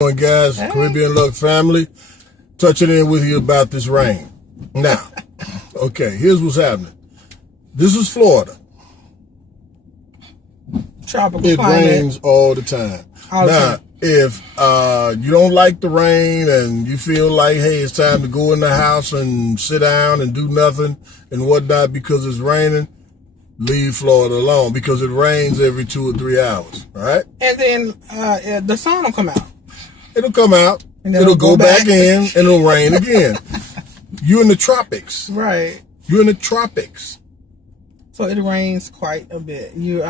Going, guys, Hey. Caribbean Luck family, touching in with you about this rain. Now, okay, here's what's happening. This is Florida. Tropical It climate. rains all the time. Now, if you don't like the rain and you feel like, hey, it's time to go in the house and sit down and do nothing and whatnot because it's raining, leave Florida alone because it rains every 2 or 3 hours, all right? And then the sun will come out. It'll come out, And then it'll go back in, and it'll rain again. You're in the tropics. Right. You're in the tropics. So it rains quite a bit. You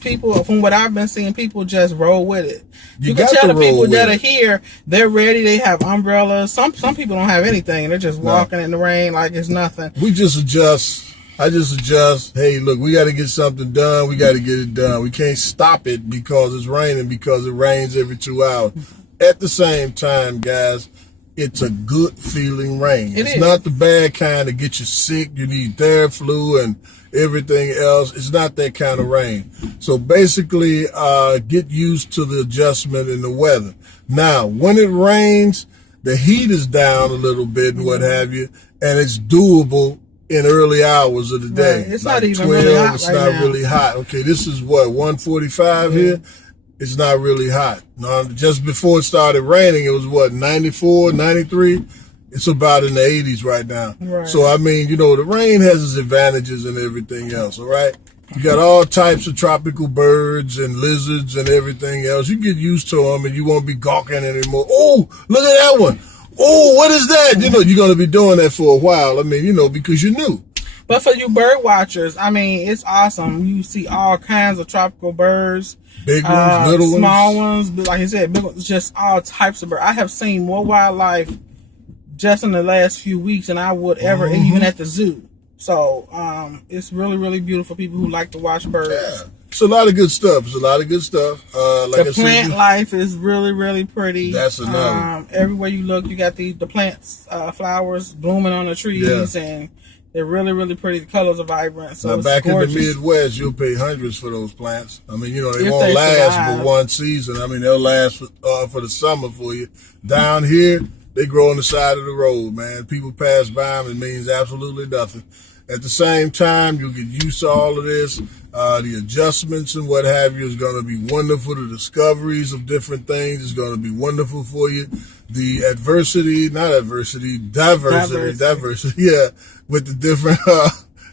people, from what I've been seeing, people just roll with it. You can tell the people that are here, they're ready. They have umbrellas. Some people don't have anything. They're just walking in the rain like it's nothing. We just adjust. I just adjust. Hey, look, we got to get something done. We got to get it done. We can't stop it because it's raining, because it rains every 2 hours. At the same time, guys, it's a good feeling rain. It's not the bad kind that gets you sick. You need Theraflu and everything else. It's not that kind of rain. So basically, get used to the adjustment in the weather. Now, when it rains, the heat is down a little bit and what have you, and it's doable in early hours of the day. Right. It's like not even 12, really hot it's right not now. really hot. Okay, this is what, 1:45 here? It's not really hot. No, just before it started raining, it was what, 94, 93? It's about in the 80s right now. Right. So, I mean, you know, the rain has its advantages and everything else, all right? You got all types of tropical birds and lizards and everything else. You get used to them and you won't be gawking anymore. Oh, look at that one. Oh, what is that? You know, you're going to be doing that for a while. I mean, you know, because you knew. But for you bird watchers, I mean, it's awesome. You see all kinds of tropical birds. Big ones, little ones. Small ones, but like I said, big ones, just all types of birds. I have seen more wildlife just in the last few weeks than I would ever, even at the zoo. So it's really, really beautiful for people who like to watch birds. Yeah. It's a lot of good stuff. It's a lot of good stuff. Like the plant life is really, really pretty. That's another. Everywhere you look, you got the plants, flowers blooming on the trees, and they're really, really pretty. The colors are vibrant. So now, it's back gorgeous. in the Midwest, you'll pay hundreds for those plants. I mean, you know, they If won't they last survive. but one season. I mean, they'll last for the summer for you. Down here, they grow on the side of the road, man. People pass by them. It means absolutely nothing. At the same time, you'll get used to all of this. The adjustments and what have you is going to be wonderful. The discoveries of different things is going to be wonderful for you. The diversity, yeah, with the different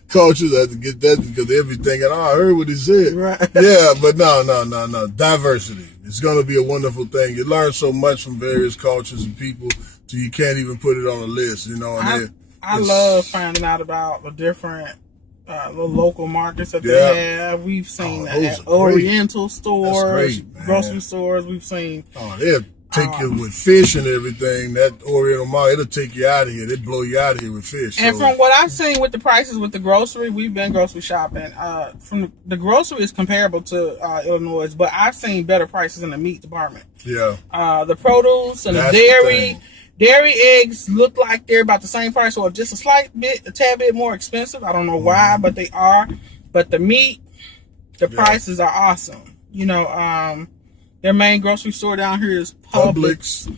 cultures. I have to get that because they'll be thinking, oh, I heard what he said. Right. Yeah, but no. Diversity. It's going to be a wonderful thing. You learn so much from various cultures and people, so you can't even put it on a list, you know. And I love finding out about the different the local markets that they have. We've seen at Oriental stores, grocery stores. We've seen. Oh, they'll take you with fish and everything. That Oriental market, it'll take you out of here. They blow you out of here with fish. And from what I've seen with the prices with the grocery, we've been grocery shopping. From the grocery is comparable to Illinois, but I've seen better prices in the meat department. Yeah. The produce and the dairy. Dairy eggs look like they're about the same price or just a tad bit more expensive. I don't know why, but they are. But the meat, the prices are awesome. You know, their main grocery store down here is Publix.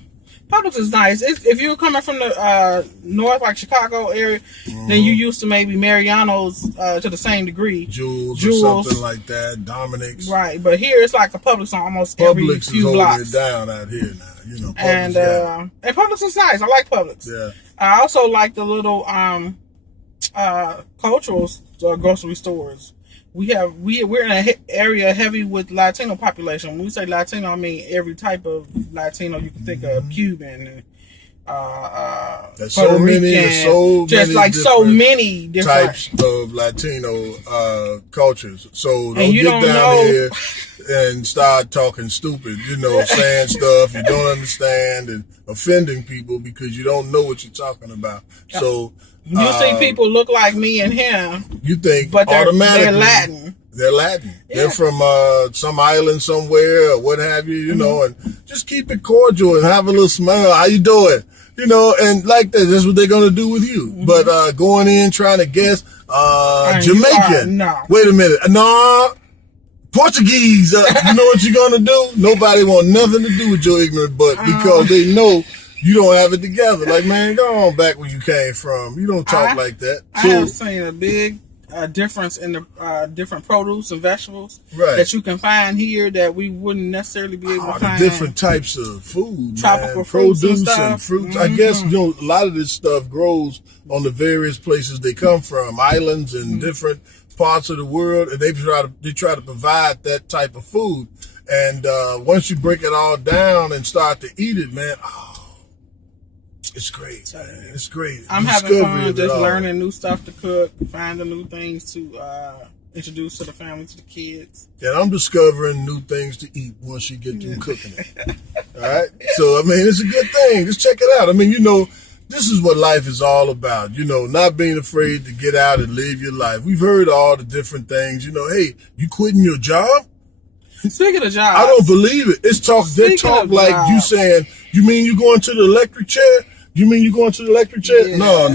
Publix is nice. If you're coming from the north, like Chicago area, then you used to maybe Mariano's to the same degree. Jules or something like that. Dominic's. Right, but here it's like a Publix on almost every few blocks. Publix is holding it down out here now. You know, Publix, and Publix is nice. I like Publix. Yeah. I also like the little cultural grocery stores. We're in an area heavy with Latino population. When we say Latino, I mean every type of Latino you can think of, Cuban, there's Puerto Rican, so many different types of Latino cultures. So don't you get don't down know. here and start talking stupid, you know, saying stuff you don't understand and offending people because you don't know what you're talking about. So you see people look like me and him, you think but they're automatically Latin. They're Latin. Yeah. They're from some island somewhere or what have you, you know, and just keep it cordial and have a little smile. How you doing? You know, and like that, that's what they're going to do with you. But going in trying to guess Jamaican. No. Wait a minute. No. Portuguese. You know what you're gonna do? Nobody want nothing to do with your ignorant butt because they know you don't have it together. Like, man, go on back where you came from. You don't talk like that. I have seen a big difference in the different produce and vegetables that you can find here that we wouldn't necessarily be able to find. The different types of food, tropical fruits and fruits. I guess a lot of this stuff grows on the various places they come from, islands and different parts of the world, and they try to provide that type of food. And once you break it all down and start to eat it, man, it's great, man. It's great. I'm having fun just learning new stuff to cook, finding new things to introduce to the family, to the kids. And I'm discovering new things to eat once you get through cooking it. All right? So, I mean, it's a good thing. Just check it out. I mean, this is what life is all about. Not being afraid to get out and live your life. We've heard all the different things. Hey, you quitting your job? Speaking of jobs. I don't believe it. It's talk. They talk like jobs. You saying, you mean you going to the electric chair? You mean you going to the electric chair? Yeah. No,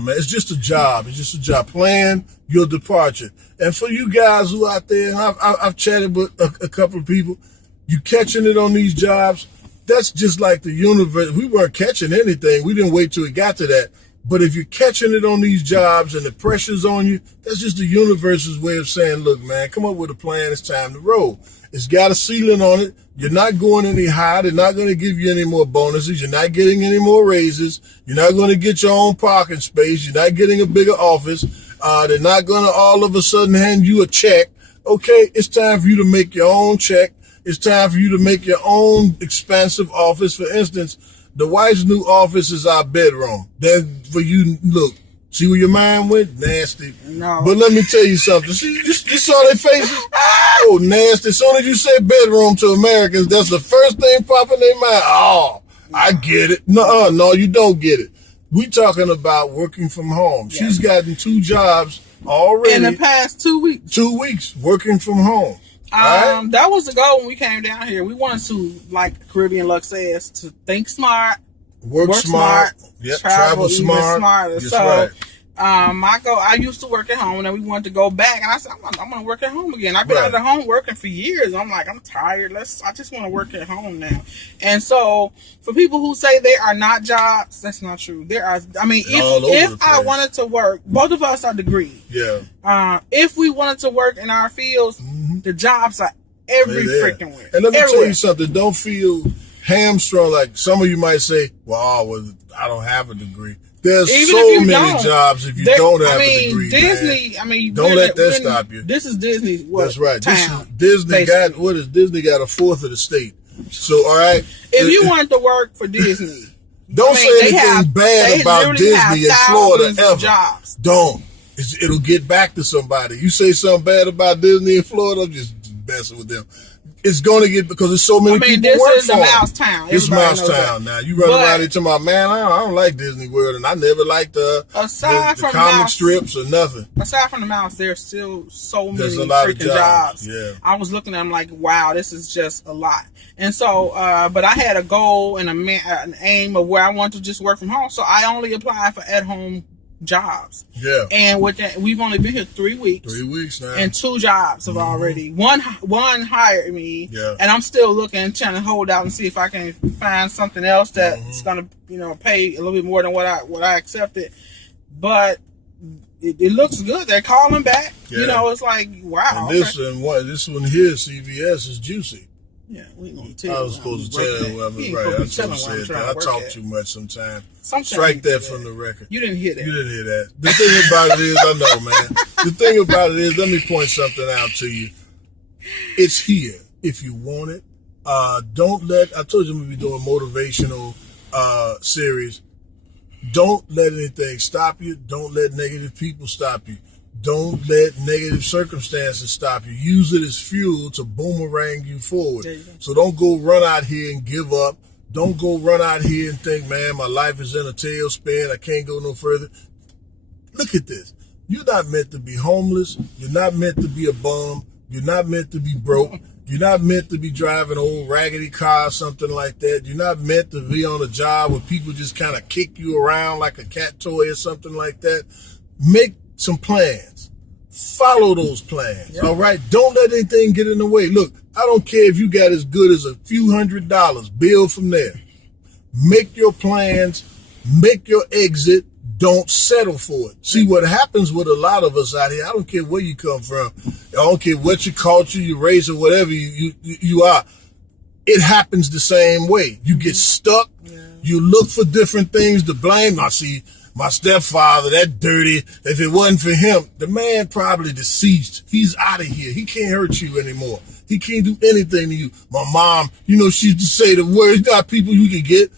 man. It's just a job. It's just a job. Plan your departure. And for you guys who out there, and I've chatted with a couple of people, you catching it on these jobs, that's just like the universe. We weren't catching anything. We didn't wait till it got to that. But if you're catching it on these jobs and the pressure's on you, that's just the universe's way of saying, look, man, come up with a plan. It's time to roll. It's got a ceiling on it. You're not going any higher. They're not going to give you any more bonuses. You're not getting any more raises. You're not going to get your own parking space. You're not getting a bigger office. They're not going to all of a sudden hand you a check. Okay, it's time for you to make your own check. It's time for you to make your own expansive office. For instance, the wife's new office is our bedroom. Then for you, look, see where your mind went? Nasty. No. But let me tell you something. See, you saw their faces? Oh, nasty. As soon as you say bedroom to Americans, that's the first thing popping in their mind. Oh, I get it. No, you don't get it. We talking about working from home. Yes. She's gotten 2 jobs already. In the past 2 weeks. 2 weeks working from home. Right? That was the goal when we came down here. We wanted to, like Caribbean Luck says, to think smart, work smart, yep, travel smart. Even smarter. That's so, right. my goal, I used to work at home, and then we wanted to go back, and I said, I'm going to work at home again. I've been out of home working for years. I'm like, I'm tired. I just want to work at home now. And so, for people who say they are not jobs, that's not true. There are. I mean, if I wanted to work, both of us are degreed. Yeah. If we wanted to work in our fields, the jobs are every freaking where. And let me tell you something. Don't feel hamstrung like some of you might say, well, I don't have a degree. There's so many jobs if you don't have a degree. Disney, man. I mean, don't let that stop you. This is Disney. That's right. Town, Disney got Disney got a fourth of the state. So all right. If you want to work for Disney, don't say anything bad about Disney in Florida ever. Jobs. Don't. It'll get back to somebody. You say something bad about Disney in Florida, I'm just messing with them. It's going to get, because there's so many people work for this is a mouse town. It's mouse town now. You run around here talking about, man, I don't like Disney World, and I never liked the comic strips or nothing. Aside from the mouse, there's still so many freaking jobs. Yeah. I was looking at them like, wow, this is just a lot. And so, but I had a goal and an aim of where I wanted to just work from home, so I only applied for at-home jobs. Yeah. And with that, we've only been here 3 weeks. 3 weeks now. And 2 jobs have already. One hired me. Yeah. And I'm still looking, trying to hold out and see if I can find something else that's gonna, pay a little bit more than what I accepted. But it looks good. They're calling back. Yeah. It's like, wow. And this one here, CVS, is juicy. Yeah, we gonna tell. I was supposed to tell you. Right, I said that. I talk too much sometimes. Strike that from the record. You didn't hear that. You didn't hear that. The thing about it is, I know, man. The thing about it is, let me point something out to you. It's here if you want it. Don't let. I told you we'll be doing motivational series. Don't let anything stop you. Don't let negative people stop you. Don't let negative circumstances stop you. Use it as fuel to boomerang you forward. So don't go run out here and give up. Don't go run out here and think, man, my life is in a tailspin. I can't go no further. Look at this. You're not meant to be homeless. You're not meant to be a bum. You're not meant to be broke. You're not meant to be driving an old raggedy car or something like that. You're not meant to be on a job where people just kind of kick you around like a cat toy or something like that. Make some plans Follow those plans, Yep. all right? Don't let anything get in the way. Look, I don't care if you got as good as a few $100s. Build from there. Make your plans. Make your exit. Don't settle for it. See, what happens with a lot of us out here, I don't care where you come from. I don't care what your culture, your race, or whatever you are. It happens the same way. You get stuck. Yeah. You look for different things to blame. I see my stepfather, that dirty. If it wasn't for him, the man probably deceased. He's out of here. He can't hurt you anymore. He can't do anything to you. My mom, she used to say the words, got people you can get.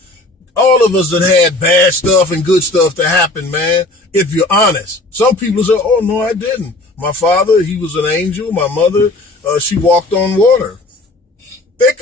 All of us that had bad stuff and good stuff to happen, man, if you're honest. Some people say, oh, no, I didn't. My father, he was an angel. My mother, she walked on water.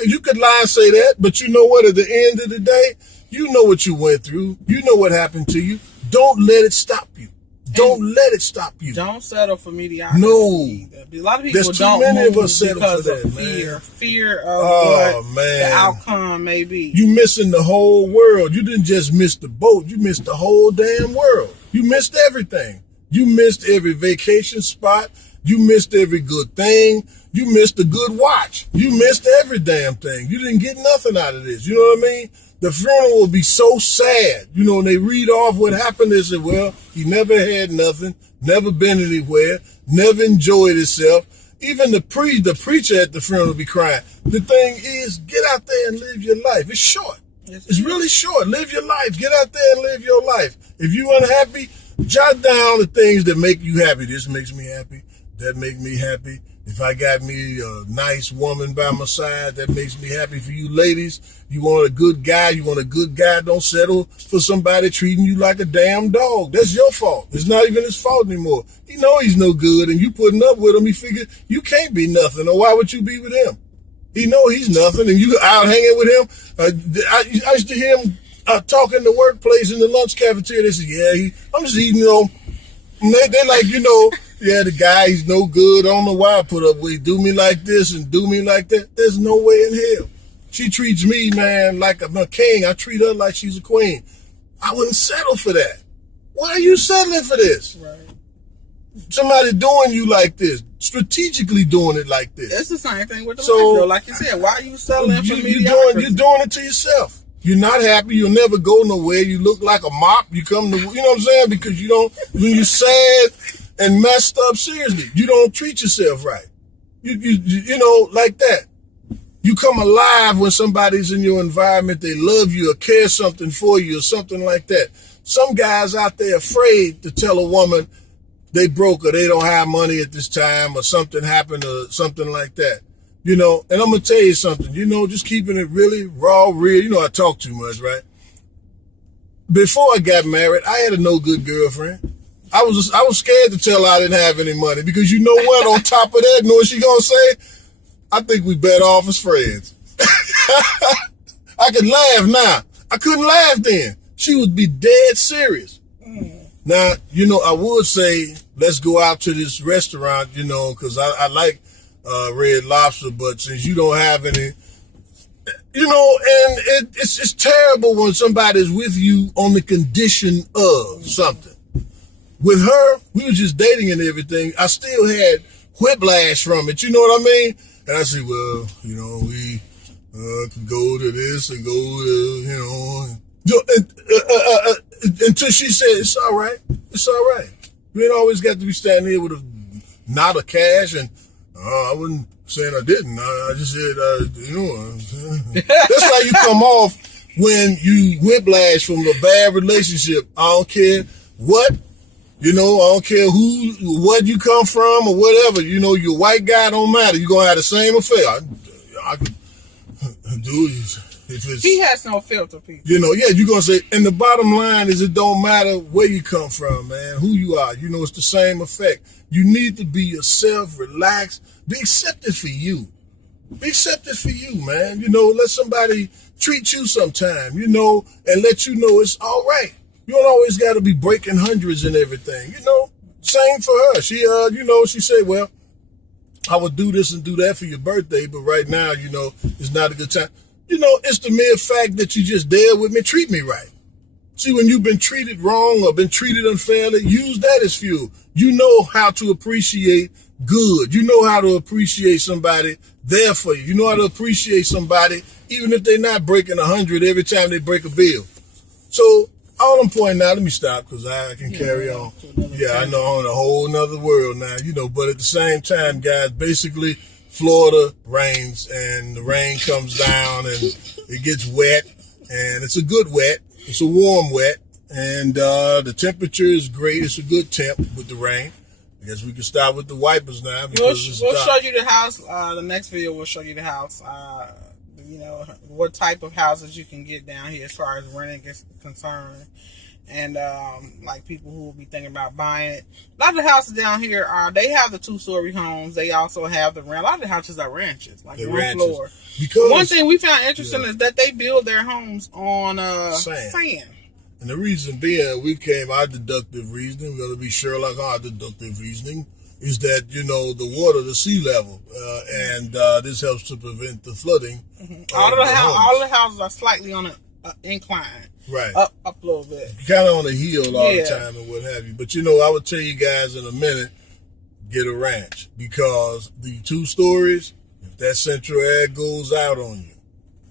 You could lie and say that, but you know what? At the end of the day, you know what you went through. You know what happened to you. Don't let it stop you. Don't let it stop you. Don't settle for mediocrity. No. A lot of people There's too many of us settle for that, man. Fear of what the outcome may be. You missing the whole world. You didn't just miss the boat. You missed the whole damn world. You missed everything. You missed every vacation spot. You missed every good thing. You missed a good watch. You missed every damn thing. You didn't get nothing out of this. You know what I mean? The funeral will be so sad. When they read off what happened, they say, well, he never had nothing, never been anywhere, never enjoyed himself. Even the preacher at the funeral will be crying. The thing is, get out there and live your life. It's short. It's really short. Live your life. Get out there and live your life. If you're unhappy, jot down the things that make you happy. This makes me happy. That makes me happy. If I got me a nice woman by my side, that makes me happy. For you ladies, you want a good guy. Don't settle for somebody treating you like a damn dog. That's your fault. It's not even his fault anymore. He know he's no good, and you putting up with him. He figured you can't be nothing, or why would you be with him? He know he's nothing, and you out hanging with him. I used to hear him talk in the workplace in the lunch cafeteria. They said, yeah, I'm just eating, They're like, yeah, the guy, he's no good. I don't know why I put up with. Do me like this and do me like that. There's no way in hell. She treats me, man, like I'm a king. I treat her like she's a queen. I wouldn't settle for that. Why are you settling for this? Right. Somebody doing you like this, strategically doing it like this. It's the same thing with the life, though. Like you said, why are you settling for mediocrity? You're doing it to yourself. You're not happy. You'll never go nowhere. You look like a mop. You come to, you know what I'm saying? Because you don't, when you're sad and messed up, seriously, you don't treat yourself right. You know, like that. You come alive when somebody's in your environment, they love you or care something for you or something like that. Some guys out there afraid to tell a woman they broke or they don't have money at this time or something happened or something like that. And I'm going to tell you something, just keeping it really raw, real. I talk too much, right? Before I got married, I had a no good girlfriend. I was scared to tell her I didn't have any money because you know what? On top of that, you know what she gonna say? I think we better off as friends. I can laugh now. I couldn't laugh then. She would be dead serious. Now, I would say let's go out to this restaurant, because I like Red Lobster, but since you don't have any, and it's terrible when somebody's with you on the condition of something. With her, we were just dating and everything. I still had whiplash from it. You know what I mean? And I said, well, we could go to this and go to, until she said, it's all right. It's all right. You ain't always got to be standing here with a knot of cash. And I wasn't saying I didn't. I just said, that's how you come off when you whiplash from a bad relationship. I don't care what. I don't care what you come from or whatever. You're a white guy, don't matter. You're going to have the same affair. I could do it if it's... He has no filter, people. You're going to say, and the bottom line is it don't matter where you come from, man, who you are. It's the same effect. You need to be yourself, relax, be accepted for you. Be accepted for you, man. Let somebody treat you sometime, and let you know it's all right. You don't always got to be breaking hundreds and everything, Same for her. She, she said, well, I would do this and do that for your birthday, but right now, it's not a good time. It's the mere fact that you just there with me, treat me right. See, when you've been treated wrong or been treated unfairly, use that as fuel. You know how to appreciate good. You know how to appreciate somebody there for you. You know how to appreciate somebody even if they're not breaking 100 every time they break a bill. So all I'm pointing out, let me stop because I can carry on. Yeah, I know I'm in a whole nother world now, but at the same time, guys, basically Florida rains and the rain comes down and it gets wet, and it's a good wet. It's a warm wet, and the temperature is great. It's a good temp with the rain. I guess we can start with the wipers now. We'll show you the house. The next video will show you the house. What type of houses you can get down here as far as renting is concerned. And like people who will be thinking about buying it. A lot of the houses down here they have the 2-story homes. They also have the rent. A lot of the houses are ranches, like one floor. Because one thing we found interesting is that they build their homes on sand. And the reason being, our deductive reasoning, we're going to be Sherlock, our deductive reasoning, is that, the water, the sea level, and this helps to prevent the flooding. Mm-hmm. All the houses are slightly on an incline. Right. Up a little bit. Kind of on a hill all the time and what have you. But, I would tell you guys in a minute, get a ranch. Because the 2 stories, if that central air goes out on you,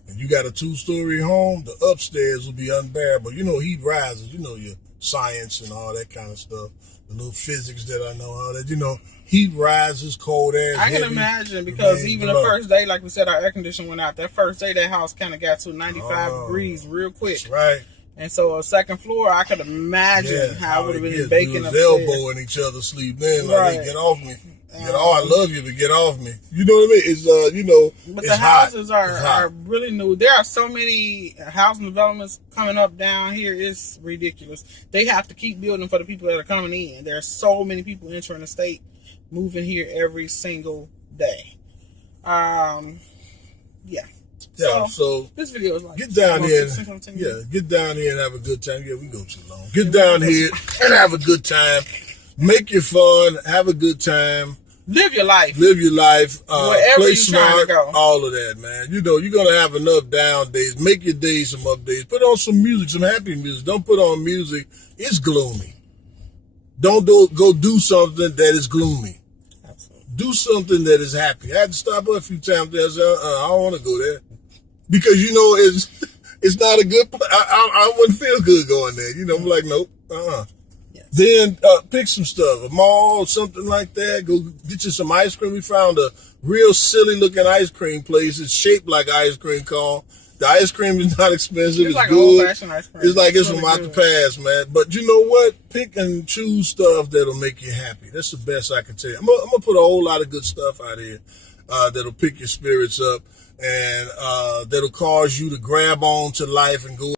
and you got a 2-story home, the upstairs will be unbearable. Heat rises. Your science and all that kind of stuff. The little physics that I know, all that. Heat rises, cold air. I can imagine because even the first day, like we said, our air conditioner went out. That first day, that house kind of got to 95 degrees real quick. That's right. And so a second floor, I could imagine how it would have been baking upstairs. Elbowing each other sleep then, like, hey, get off me. I love you, but get off me. You know what I mean? It's But it's the houses are really new. There are so many housing developments coming up down here. It's ridiculous. They have to keep building for the people that are coming in. There are so many people entering the state, moving here every single day. So this video is like get down here. Get down here and have a good time. Yeah, we go too long. Get down here and have a good time. Make it fun. Have a good time. Live your life. Wherever play you're smart. Trying to go. All of that, man. You're going to have enough down days. Make your days some up days. Put on some music, some happy music. Don't put on music. It's gloomy. Don't go do something that is gloomy. Absolutely. Do something that is happy. I had to stop a few times there. I said, I don't want to go there. Because, it's not a good, I wouldn't feel good going there. I'm like, nope, Yes. Then pick some stuff, a mall or something like that. Go get you some ice cream. We found a real silly looking ice cream place. It's shaped like ice cream cone. The ice cream is not expensive. It's like good. Old-fashioned ice cream. It's like it's from out the past, man. But you know what? Pick and choose stuff that'll make you happy. That's the best I can tell you. I'm gonna put a whole lot of good stuff out here that'll pick your spirits up and that'll cause you to grab on to life and go